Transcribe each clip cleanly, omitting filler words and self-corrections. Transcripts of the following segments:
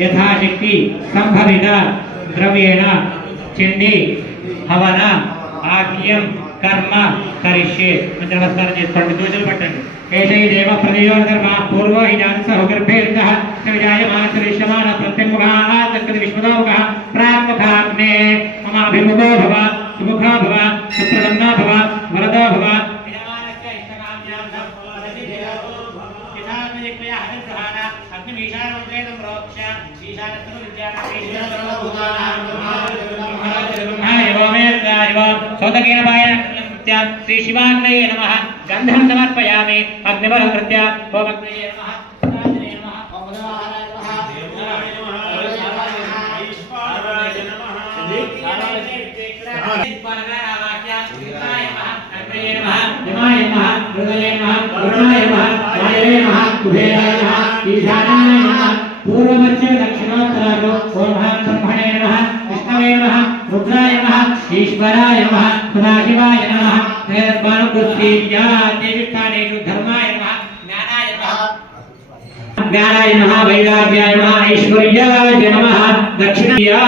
यथाशक्ति संभवित द्रव्येण चंडी हवन आज्ञं कर्म करिष्ये नमस्कार చేసుకోండి దూజలు పట్టండి ఏషై దేవ ప్రతియోగర్మ పూర్వ హిజాన్ సహగర్భేర్దః సవిజాయమానశ్రీష్యమాన ప్రత్యముఖాః తక్కది విశ్వదోముఖః ప్రాక్ముఖాగ్నే మమ అభిముఖో భవ సుముఖో భవ సుప్రసన్నో భవ వరదో భవ యజమానస్య ఇష్టకామ్యాం సంపూర్ణతి దేవో యథామిక్మయ హరిగ్రహాణ అగ్నిమీశానోద్రేతం ప్రోక్ష ఈశానస్య విద్యానాం सोदकेन पायन श्री शिवाग्नये नमः गन्धं समर्पयामि अग्निबलं कृत्य ओम अग्नये नमः राजने नमः ओम भगवानाय नमः देवाय नमः ईश्वराय नमः अग्नये नमः देवाय नमः हृदये नमः वरुणाय नमः वायवे नमः कुबेराय नमः ईशानाय नमः पूर्वमध्य दक्षिणोत्तरायो ओम ब्रह्मणे नमः विष्णवे नमः रुद्राय नमः ईश्वराय नमः सदाशिवाय नमः निर्वाणपुष्टिया देवीस्थानेषु धर्माय नमः ज्ञानाय नमः वैराग्याय नमः ऐश्वर्याय नमः दक्षिणया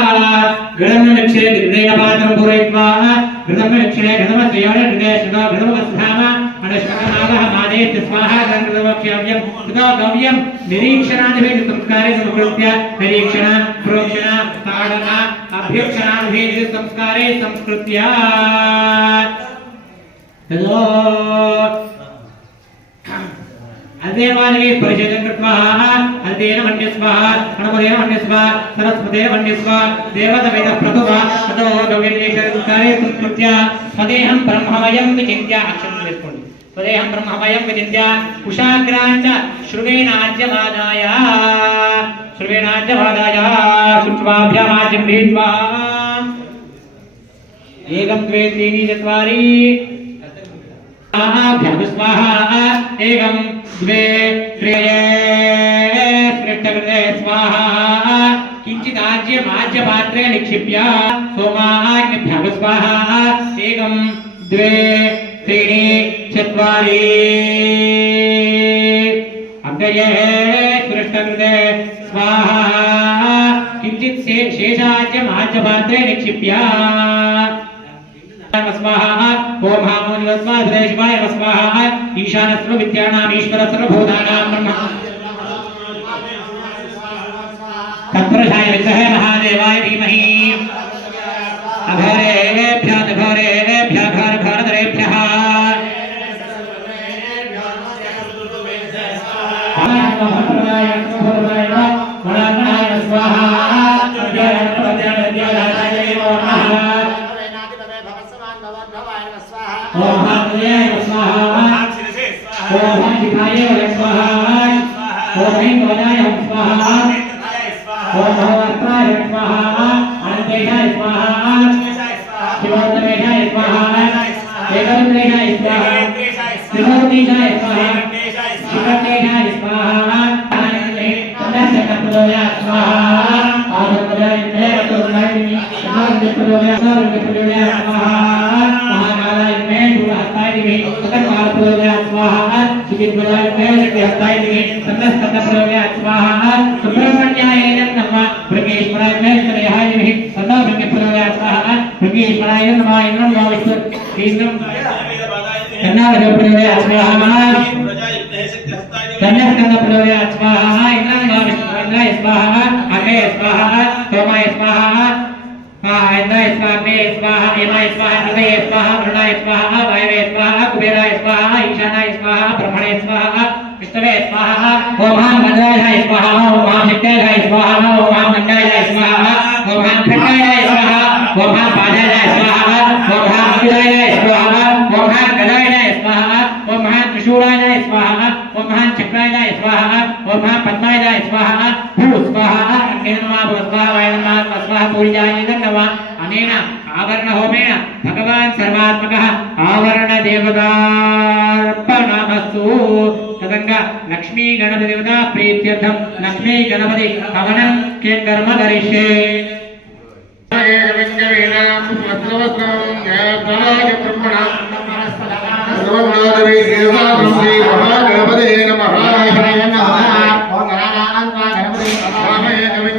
गणनक्षे दिग्देयपात्रं पूरयित्वा गणनक्षे गणमस्योने हृदयश्रुतो गणमस्धाम अनश्वकनागः मादेत् स्वाहा गणकृतवक्ष्यव्यं कृतोगव्यं निरीक्षणादिभिः संस्कारे समकृत्य निरीक्षण प्रोक्षण ताडन अभ्यक्षणादिभिः संस्कारे संस्कृत्य ततो अदेवानि परिचयं कृत्वा अदेन मन्यस्वाहा गणपतेन मन्यस्वाहा सरस्वतेन मन्यस्वाहा देवतवेद प्रथुवा ततो गव्यदेशकारे संस्कृत्य स्वदेहं ब्रह्ममयं विचिन्त्य अक्षरं वेस्कोंडि स्वदेहं ब्रह्ममयं विचिन्त्य कुशाग्राञ्च श्रुवेणाज्यवादाय शुच्वाभ्यामाज्यं भीत्वा एकं द्वे त्रीणि चत्वारि स्वाहा एकं द्वे त्रीणि स्वाहा किञ्चिदाज्यमाज्यपात्रे निक्षिप्य सोमाग्निभ्यः स्वाहा एकं द्वे त्रीणि चत्वारि अग्नये कृष्णकृते स्वाहा किञ्चित् शेषाज्यमाज्यपात्रे निक्षिप्य स्वाहा ओम हामोनिवस्वाहा हृदयशिवाय स्वाहा ईशानस्व विद्यानाम् ईश्वरस्व भूतानां ब्रह्म तत्पुरुषाय विद्महे महादेवाय धीमहि अघोरेभ्यः घोरघोरतरेभ्यः स्वाहा ओम हाथ्याय स्वाहा ओम शिखाय स्वाहा ओम हिंगवदाय स्वाहा ओम भवत्राय स्वाहा अनंतेशाय स्वाहा शिवोत्तमेशाय स्वाहा एकरुद्रेशाय स्वाहा शिवोत्तेशाय स्वाहा शिवोत्तेशाय स्वाहा तदस्य स्वाहा आनंदय नेरतोलाय नमः स्वाहा स्वाहा सुचिद्वराय हस्ताय संस्कृतप्रयोगे स्वाहा सुब्रह्मण्याय नमः भृगेश्वराय नमः सदा भृगेश्वराय स्वाहा भृगेश्वराय नमः इंद्रं विष्णु इंद्रं कन्नाप्रयोगे स्वाहा कन्नाप्रयोगे स्वाहा इंद्राय स्वाहा अग्नये स्वाहा सोमाय स्वाहा इंद्राय स्वाहा यमाय स्वाहा हृदये स्वाहा वरुणाय स्वाहा वायवे स्वाहा कुबेराय स्वाहा ईशानाय स्वाहा ब्रह्मणे स्वाहा विष्णवे स्वाहा ओम मंगलाय स्वाहा ओम शक्त्याय स्वाहा ओम गंगाय स्वाहा ओम खंडाय स्वाहा ओम पादाय स्वाहा ओम अग्निराय स्वाहा ओम गदाय स्वाहा ओम त्रिशूलाय स्वाहा ओम चक्राय स्वाहा ओम पद्माय स्वाहा भू स्वाहा अग्नि नमः स्वाहा वाय नमः स्वाहा पूजाय नमः अनेन आवरण होमेन भगवान् सर्वात्मकः आवरण देवतार्पणमस्तु तदंग लक्ष्मी गणपति देवता प्रीत्यर्थम लक्ष्मी गणपति हवनं के कर्म करिष्ये नमः